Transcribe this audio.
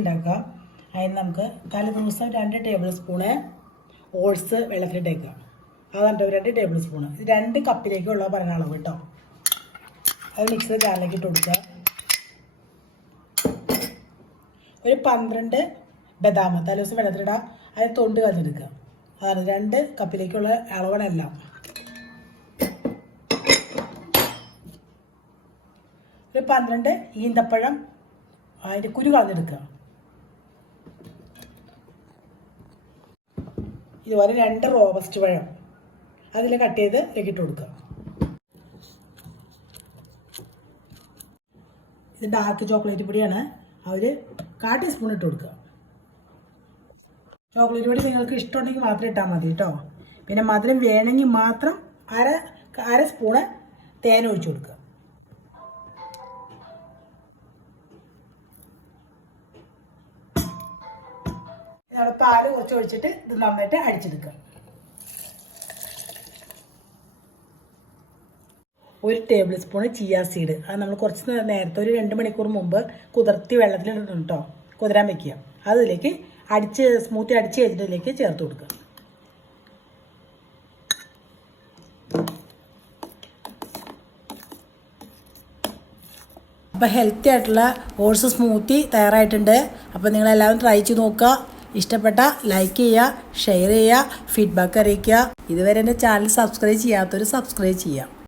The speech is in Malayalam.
ഉണ്ടാക്കാം. അതിന് നമുക്ക് തലേദിവസം 2 ടേബിൾ സ്പൂണ് ഓട്സ് വെള്ളത്തിലിട്ടേക്കുക. അതാണ് 2 ടേബിൾ സ്പൂണ്. ഇത് 2 കപ്പിലേക്കുള്ള പറഞ്ഞ അളവ് കേട്ടോ. അത് മിക്സർ ജാറിലേക്ക് ഇട്ട് കൊടുക്കുക. ഒരു 12 ബദാം തലേദിവസം വെള്ളത്തിലിടാം. അതിന് തൊണ്ട് കളഞ്ഞെടുക്കുക. അതാണ് 2 കപ്പിലേക്കുള്ള അളവെല്ലാം. ഒരു 12 ഈന്തപ്പഴം അതിൻ്റെ കുരു കളഞ്ഞെടുക്കുക. ഇതുപോലെ 2 റോബസ്റ്റ് പഴം അതിൽ കട്ട് ചെയ്ത് ഇട്ട് കൊടുക്കുക. ഇത് ഡാർക്ക് ചോക്ലേറ്റ് പൊടിയാണ്. അവർ 1/4 ടീസ്പൂൺ ഇട്ട് കൊടുക്കുക. ചോക്ലേറ്റ് പൊടി നിങ്ങൾക്ക് ഇഷ്ടമുണ്ടെങ്കിൽ മാത്രം ഇട്ടാൽ മതി കേട്ടോ. പിന്നെ മധുരം വേണമെങ്കിൽ മാത്രം അര സ്പൂണ് തേൻ ഒഴിച്ചു കൊടുക്കുക. നമ്മൾ പാല് കുറച്ച് ഒഴിച്ചിട്ട് ഇത് നന്നായിട്ട് അടിച്ചെടുക്കുക. 1 ടേബിൾ സ്പൂൺ ചിയ സീഡ്. അത് നമ്മൾ കുറച്ച് നേരത്തെ ഒരു 2 മണിക്കൂർ മുമ്പ് കുതിർത്തി വെള്ളത്തിലിടണം കേട്ടോ. കുതിരാൻ വെക്കുക. അതിലേക്ക് സ്മൂത്തി അടിച്ച് കഴിഞ്ഞിട്ട് ഇതിലേക്ക് ചേർത്ത് കൊടുക്കുക. അപ്പോൾ ഹെൽത്തി ആയിട്ടുള്ള ഓട്സ് സ്മൂത്തി തയ്യാറായിട്ടുണ്ട്. അപ്പോൾ നിങ്ങളെല്ലാവരും ട്രൈ ചെയ്ത് നോക്കുക. ഇഷ്ടപ്പെട്ട ലൈക്ക് ചെയ്യുക, ഷെയർ ചെയ്യുക, ഫീഡ്ബാക്ക് അറിയിക്കുക. ഇതുവരെ എൻ്റെ ചാനൽ സബ്സ്ക്രൈബ് ചെയ്യാത്തവർ സബ്സ്ക്രൈബ് ചെയ്യുക.